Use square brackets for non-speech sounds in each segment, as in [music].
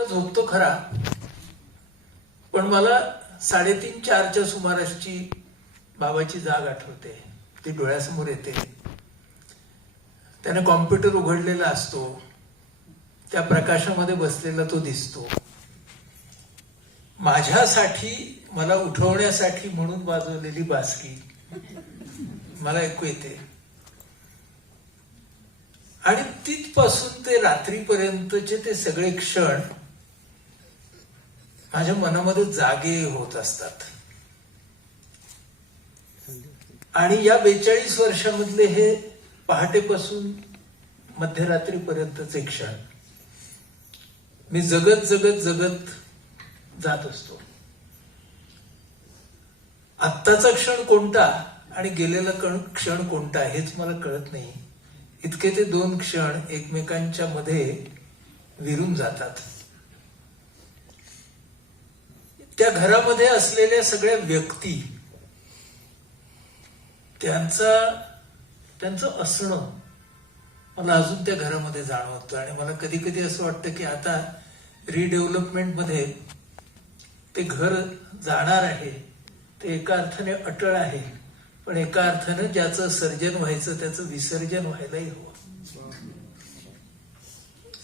झोपतो खरा. पण मला साडेतीन चारच्या सुमारासची बाबाची जाग आठवते. ती डोळ्यासमोर येते. त्याने कॉम्प्युटर उघडलेला असतो. त्या प्रकाशामध्ये बसलेला तो दिसतो. माझ्यासाठी मला उठवण्यासाठी म्हणून वाजवलेली बासकी मला ऐकू येते. आणि तिथपासून ते रात्रीपर्यंतचे ते सगळे क्षण माझ्या मनामध्ये जागे होत असतात. आणि या बेचाळीस वर्षामधले हे पहाटेपासून मध्यरात्रीपर्यंतचे क्षण. मी जगत जगत जगत जात असतो. आत्ताचा क्षण कोणता आणि गेलेला कण- क्षण कोणता हेच मला कळत नाही. इतके ते दोन क्षण एकमेकांच्या मध्ये विरून जातात. त्या घरामध्ये असलेल्या सगळ्या व्यक्ती त्यांचा त्यांचं असणं मला अजून त्या घरामध्ये जाणवतं. आणि मला कधी कधी असं वाटतं की आता रिडेव्हलपमेंटमध्ये ते घर जाणार आहे ते एका अर्थाने अटळ आहे पण एका अर्थानं ज्याचं सर्जन व्हायचं त्याचं विसर्जन व्हायलाही हवं.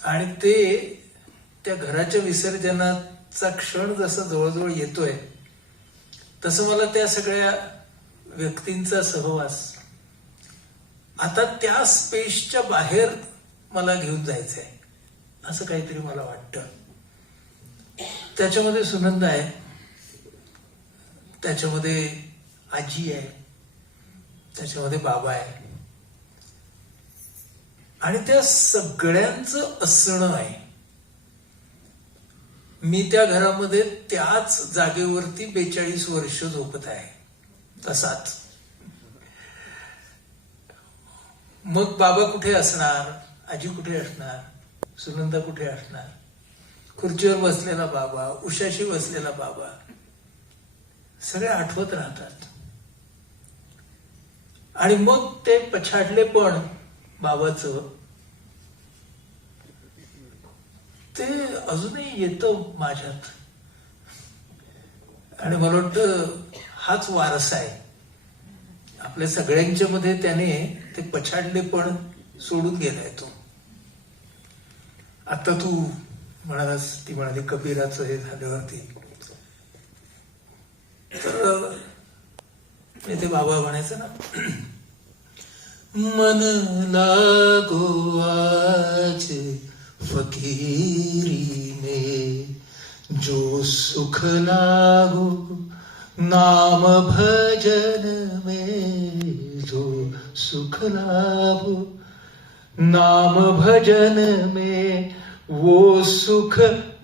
आणि ते त्या घराच्या विसर्जनात चा क्षण जसा जवळजवळ येतोय तसं मला त्या सगळ्या व्यक्तींचा सहवास आता त्या स्पेसच्या बाहेर मला घेऊन जायचंय असं काहीतरी मला वाटतं. त्याच्यामध्ये सुनंद आहे त्याच्यामध्ये आजी आहे त्याच्यामध्ये बाबा आहे. आणि त्या सगळ्यांचं असणं आहे. मी त्या घरामध्ये त्याच जागेवरती बेचाळीस वर्ष झोपत आहे. तसाच. मग बाबा कुठे असणार? आजी कुठे असणार? सुनंदा कुठे असणार? खुर्चीवर बसलेला बाबा उशाशी बसलेला बाबा सगळे आठवत राहतात. आणि मग ते पछाडले पण बाबाचं ते अजूनही येतं माझ्यात. आणि मला वाटतं हाच वारसा आहे. आपल्या सगळ्यांच्या मध्ये त्याने ते पछाडले पण सोडून गेलाय तो. आता तू म्हणालास ती म्हणाली कबीराचं हे झाल्यावरती तर मी ते बाबा म्हणायचं ना [clears throat] मन लागो आज. फकीरी में जो सुख लागो नाम भजन में जो सुख लागो नाम भजन में वो सुख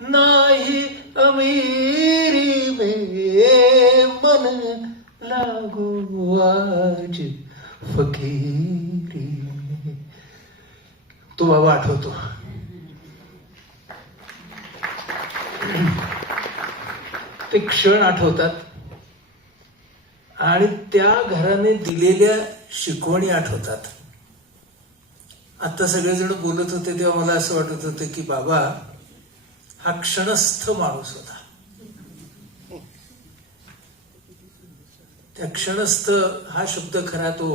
नाही अमीरी में मन लागो आज फकीरी तो बाबा आठवतो। ते क्षण आठवतात. आणि त्या घराने दिलेल्या शिकवणी आठवतात. आता सगळेजण बोलत होते तेव्हा मला असं वाटत होतं की बाबा हा क्षणस्थ माणूस होता. त्या क्षणस्थ हा शब्द खरा तो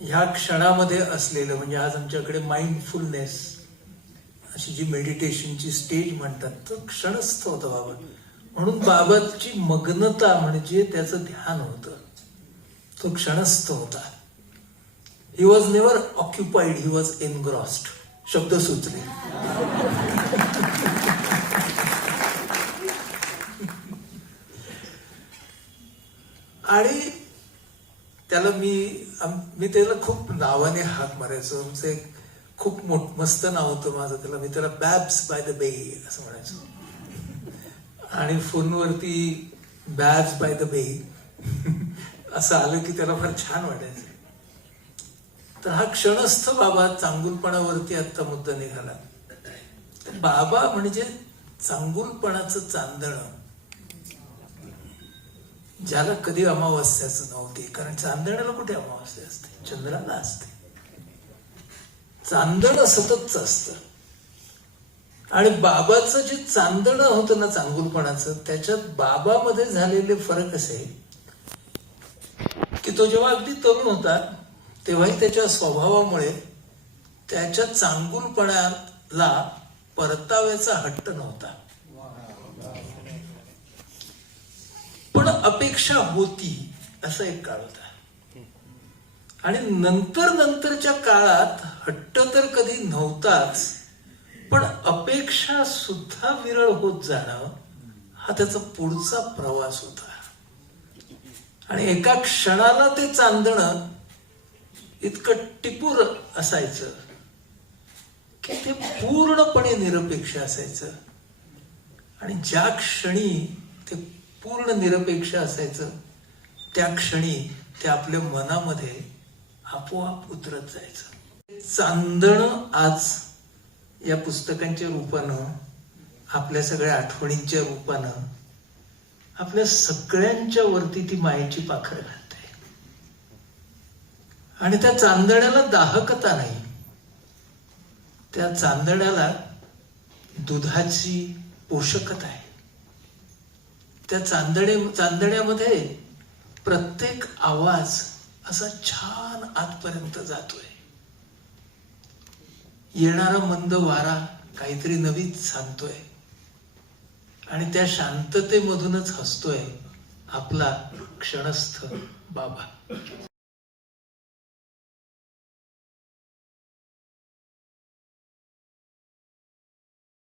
ह्या क्षणामध्ये असलेलं म्हणजे आज आमच्याकडे माइंडफुलनेस अशी जी मेडिटेशनची स्टेज म्हणतात तो क्षणस्थ होता बाबा. म्हणून बाबाची मग्नता म्हणजे त्याचं ध्यान होतं. तो क्षणस्थ होता. He was never occupied he was engrossed शब्द सुचले आणि त्याला मी मी त्याला खूप नावाने हाक मारायचो. आमचं एक खूप मोठ मस्त नाव होतं माझं त्याला मी त्याला बॅब्स बाय द बे असं म्हणायचो. आणि फोनवरती बॅब्स बाय द बे असं आलं की त्याला फार छान वाटायचं. तर हा क्षणस्थ बाबा चांगुलपणावरती आत्ता मुद्दा निघाला. बाबा म्हणजे चांगुलपणाचं चांदणं. ज्याला कधी अमावस्याच नव्हती कारण चांदण्याला कुठे अमावस्या असते? चंद्राला असते. चांदणं सततच असतं. आणि बाबाचं जे चांदणं होतं ना चांगुलपणाचं त्याच्यात बाबामध्ये झालेले फरक असे की तो जेव्हा अगदी तरुण होता तेव्हाही त्याच्या स्वभावामुळे त्याच्या चांगुलपणाला परताव्याचा हट्ट नव्हता. पण अपेक्षा होती असा एक काळ होता. आणि नंतर नंतरच्या काळात हट्ट तर कधी नव्हताच पण अपेक्षा सुद्धा विरळ होत जाणं हा त्याचा पुढचा प्रवास होता. आणि एका क्षणाला ते चांदणं इतकं टिपूर असायचं की ते पूर्णपणे निरपेक्ष असायचं. आणि ज्या क्षणी ते पूर्ण निरपेक्ष असायचं त्या क्षणी ते आपल्या मनामध्ये आपोआप उतरत जायचं. चांदणं आज या पुस्तकांच्या रूपानं आपल्या सगळ्या आठवणींच्या रूपानं आपल्या सगळ्यांच्या वरती ती मायेची पाखर घालते. आणि त्या चांदण्याला दाहकता नाही. त्या चांदण्याला दुधाची पोषकता आहे. त्या चांदणे चांदण्यामध्ये प्रत्येक आवाज असा छान आतपर्यंत जातोय. येणारा मंद वारा काहीतरी नवीच सांगतोय. आणि त्या शांततेमधूनच हसतोय आपला क्षणस्थ बाबा.